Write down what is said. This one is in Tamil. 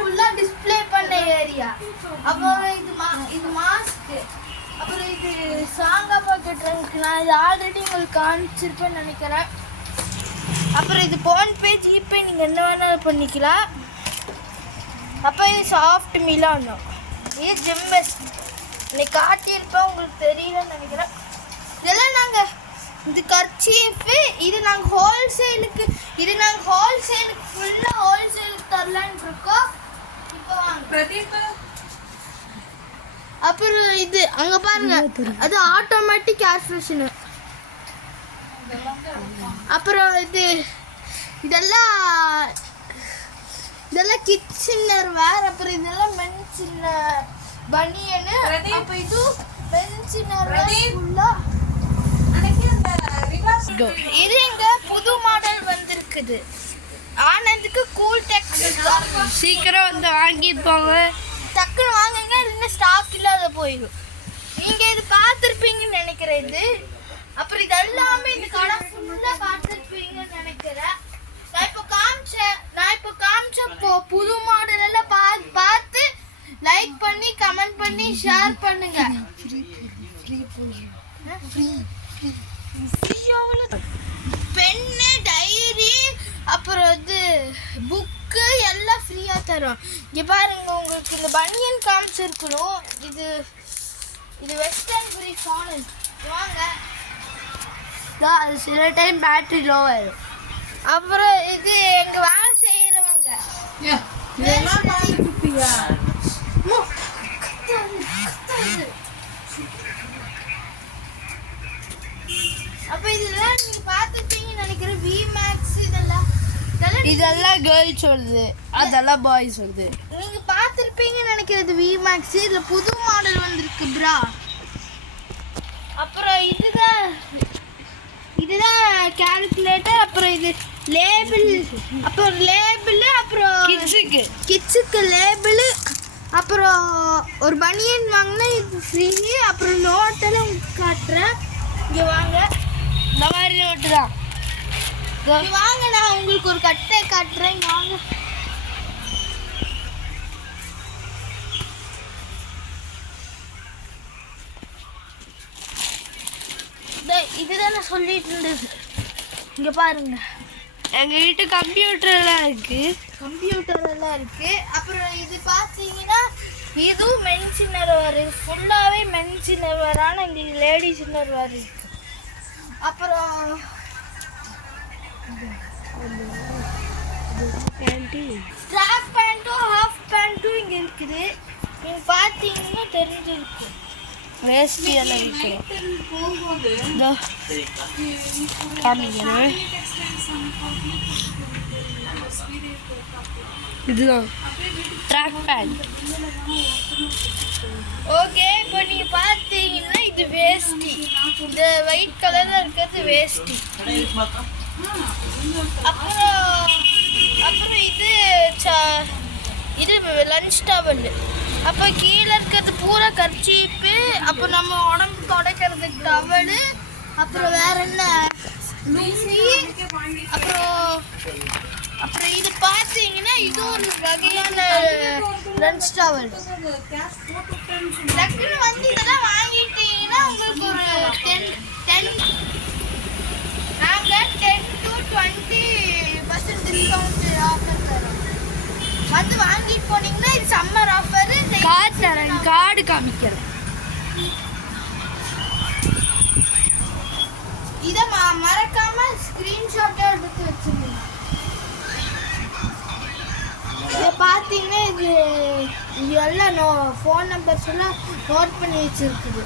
ஃபுல்லா டிஸ்ப்ளே பண்ண ஏரியா. அப்புறம் இது மாஸ்க். அப்புறம் இது சாங்கா பாக்கெட் ட்ரங்க். நான் இது ஆல்ரெடி உங்களுக்கு காமிச்சிருப்பேன்னு நினைக்கிறேன். அப்புறம் இது ஃபோன்பே ஜிபே நீங்கள் என்ன வேணாலும் பண்ணிக்கலாம். அப்போ இது சாஃப்ட் மிலானோ. இது ஜிம்மெஸ் இன்னைக்கு காட்டியிருப்பேன், உங்களுக்கு தெரியலன்னு நினைக்கிறேன். இதெல்லாம் நாங்கள் இது கர்ச்சீஃபு. இது நாங்கள் ஹோல்சேலுக்கு ஃபுல்லாக ஹோல்சேலுக்கு தரலான்னு இருக்கோம். இப்போ வாங்க. அப்புறம் இது அங்கே பாருங்க, அது ஆட்டோமேட்டிக் ஏர் ஃப்ரெஷனர். அப்புறம் இதெல்லாம் கிட்ஸ் இன்னர் வேர். அப்புறம் இதெல்லாம் மென்ஸ் இன்னர் பனியனு. அப்போ இது மென்ஸ் இன்னர் ஃபுல்லா. இது எங்க புது மாடல் வந்திருக்குது. ஆனந்துக்கு கூல் டெக்ஸ். சீக்கிரம் வந்து வாங்கிப்பாங்க, டக்குன்னு வாங்குங்க, இல்லைன்னா ஸ்டாக் இல்லாத போயிடும். நீங்க இது பார்த்துருப்பீங்கன்னு நினைக்கிறேன். இது அப்புறம் இது எல்லாமே இந்த கடை ஃபுல்லா பார்த்துருப்பீங்கன்னு நினைக்கிறேன். நான் இப்போ காமிச்ச புது மாடல் எல்லாம் பார்த்து லைக் பண்ணி கமெண்ட் பண்ணி ஷேர் பண்ணுங்க. பென்னு, டைரி, அப்புறம் புக்கு எல்லாம் ஃப்ரீயா தரும். இங்க பாருங்க, உங்களுக்கு இந்த பனியன் காமிச்சிருக்கணும். இது வெஸ்டர்ன் ஃப்ரீ ஃபானல். வாங்க, அது சில டைம் பேட்டரி லோ ஆயிடும். அப்புறம் இது எங்க வேலை செய்யறவங்க அப்ப இதெல்லாம் நீங்க பார்த்துருப்பீங்கன்னு நினைக்கிறேன். விமேக்ஸ் இதெல்லாம் கேர்ள்ஸ் வருது, அதெல்லாம் பாய்ஸ் வருது. நீங்க பார்த்துருப்பீங்கன்னு நினைக்கிறது விமேக்ஸ். இதுல புது மாடல் வந்திருக்கு ப்ரா. அப்புறம் இதுதான் கால்குலேட்டர். அப்புறம் இது லேபிள். அப்புறம் கிட்ஸுக்கு லேபிள். அப்புறம் ஒரு பனியன் வாங்கினா இது ஃப்ரீ. அப்புறம் நோட்டெல்லாம் காட்டுறேன். இங்கே வாங்க, இந்த மாதிரி நோட்டு தான். வாங்க, நான் உங்களுக்கு ஒரு கட்டை காட்டுறேன். இங்கே வாங்க. இதுதான் நான் சொல்லிட்டு இருந்தது. இங்கே பாருங்க, எங்கள் வீட்டு கம்ப்யூட்டர் எல்லாம் இருக்கு. அப்புறம் இது பார்த்தீங்கன்னா இதுவும் மென்ஸ் இன்னர் வேர். ஃபுல்லாகவே மென்ஸ் இன்னர் வேர். ஆனால் இங்கே லேடிஸ் இன்னர் வேர் இருக்கு. அப்புறம் ஸ்ட்ராப் பேண்ட்டும் ஹாஃப் பேண்ட்டும் இங்கே இருக்குது. நீங்கள் பார்த்தீங்கன்னா தெரிஞ்சிருக்கு. வேஷ்டி எல்லாம் இருக்கு. இதுதான் ட்ராக் பேண்ட். ஓகே, இப்போ நீங்க பார்த்தீங்கன்னா இது வேஷ்டி. இந்த ஒயிட் கலர்ல இருக்கிறது வேஷ்டி. அப்புறம் இது லஞ்ச் டவல். அப்போ கீழே இருக்கிறது பூரா கர்ச்சீப்பு. அப்போ நம்ம உடம்பு துடைக்கிறதுக்கு டவலு. அப்புறம் வேற என்ன, லூசி. அப்புறம் இது பார்த்தீங்கன்னா இது ஒரு வகையான லஞ்ச் டவல். டக்குன்னு வந்து இதெல்லாம் வாங்கிட்டீங்கன்னா உங்களுக்கு ஒரு 10 to 20% டிஸ்கவுண்ட் ஆஃபர் தரும். வந்து வாங்கிட்டு போனீங்கன்னா இது சம்மர் ஆஃபர். கார்டு காமிக்கிறேன். இதை மறக்காம ஸ்கிரீன்ஷாட்டை எடுத்து வச்சுருங்க. இதை பார்த்தீங்கன்னா இது எல்லாம் ஃபோன் நம்பர்ஸ் எல்லாம் நோட் பண்ணி வச்சுருக்குது.